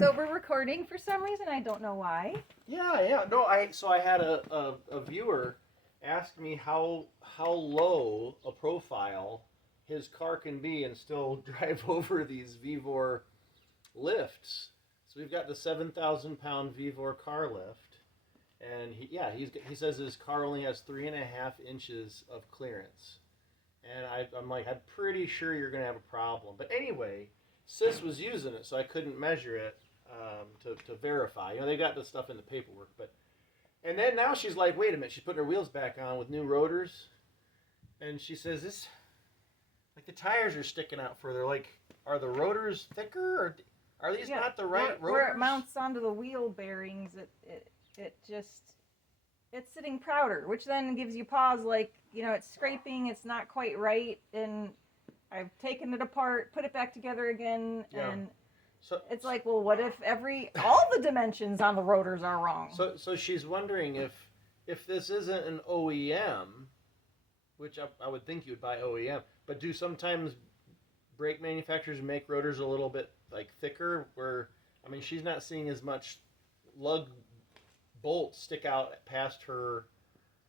So we're recording for some reason. I don't know why. Yeah. No, so I had a viewer ask me how low a profile his car can be and still drive over these Vevor lifts. So we've got the 7,000-pound Vevor car lift, and he says his car only has 3.5 inches of clearance. And I'm like, I'm pretty sure you're gonna have a problem. But anyway, Sis was using it, so I couldn't measure it to verify. You know, they got this stuff in the paperwork, and then now she's like, wait a minute, she's putting her wheels back on with new rotors, and she says this, like the tires are sticking out further. Like, are the rotors thicker, or are these not the right rotors? Where it mounts onto the wheel bearings, it's sitting prouder, which then gives you pause, like, you know, it's scraping, it's not quite right, and I've taken it apart, put it back together again, and so it's like, well, what if all the dimensions on the rotors are wrong? So she's wondering if this isn't an OEM, which I would think you would buy OEM, but do sometimes brake manufacturers make rotors a little bit like thicker, where, I mean, she's not seeing as much lug bolts stick out past her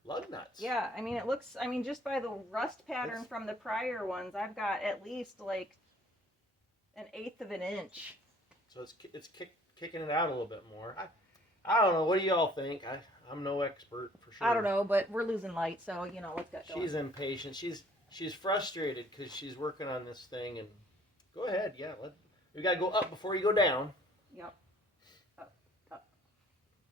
lug nuts. Yeah, I mean, it looks, I mean, just by the rust pattern from the prior ones, I've got at least like 1/8 of an inch. So it's kicking it out a little bit more. I don't know. What do y'all think? I'm no expert for sure. I don't know, but we're losing light, so, you know, let's get going. She's impatient. She's frustrated because she's working on this thing. And go ahead, we gotta go up before you go down. Yep. Up.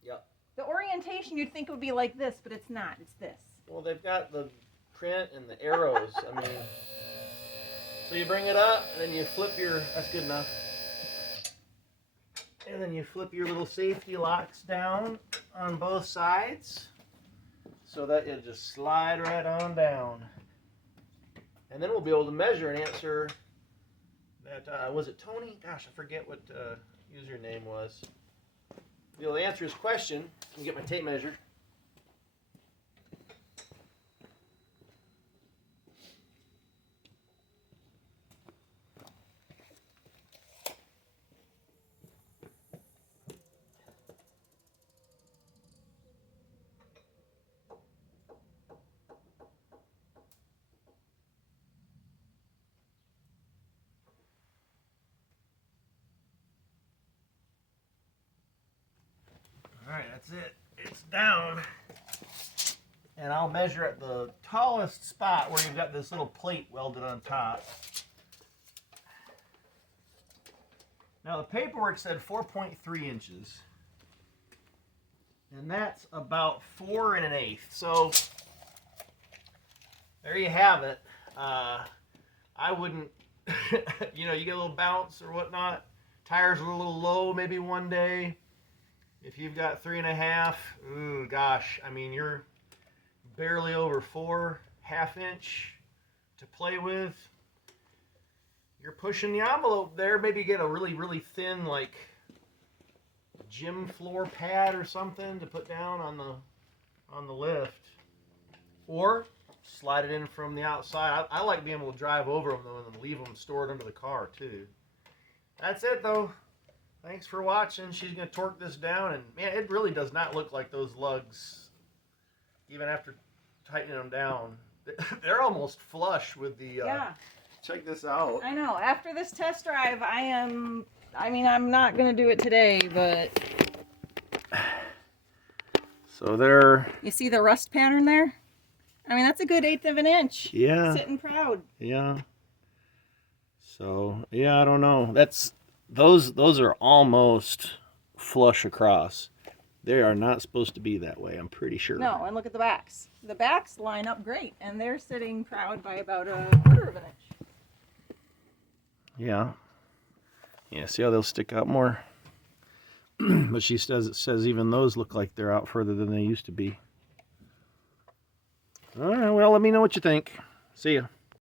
Yep. The orientation you'd think would be like this, but it's not. It's this. Well, they've got the print and the arrows. I mean, so you bring it up, and then you flip that's good enough. And then you flip your little safety locks down on both sides so that you just slide right on down. And then we'll be able to measure and answer that, was it Tony? Gosh, I forget what username was. Be able to answer his question and get my tape measure. All right, that's it. It's down. And I'll measure at the tallest spot where you've got this little plate welded on top. Now the paperwork said 4.3 inches. And that's about 4 1/8. So there you have it. I wouldn't, you know, you get a little bounce or whatnot. Tires are a little low maybe one day. If you've got 3.5, ooh, gosh, I mean, you're barely over 4 1/2-inch to play with. You're pushing the envelope there. Maybe get a really, really thin, like, gym floor pad or something to put down on the lift. Or slide it in from the outside. I like being able to drive over them, though, and then leave them stored under the car, too. That's it, though. Thanks for watching. She's going to torque this down, and man, it really does not look like those lugs, even after tightening them down. They're almost flush with the, check this out. I know. After this test drive, I'm not going to do it today, but. So there. You see the rust pattern there? I mean, that's a good 1/8 of an inch. Yeah. Sitting proud. Yeah. So, yeah, I don't know. Those are almost flush across. They are not supposed to be that way, I'm pretty sure. No, and look at the backs. The backs line up great, and they're sitting proud by about 1/4 of an inch. Yeah. Yeah, see how they'll stick out more? But she says even those look like they're out further than they used to be. All right, well, let me know what you think. See ya.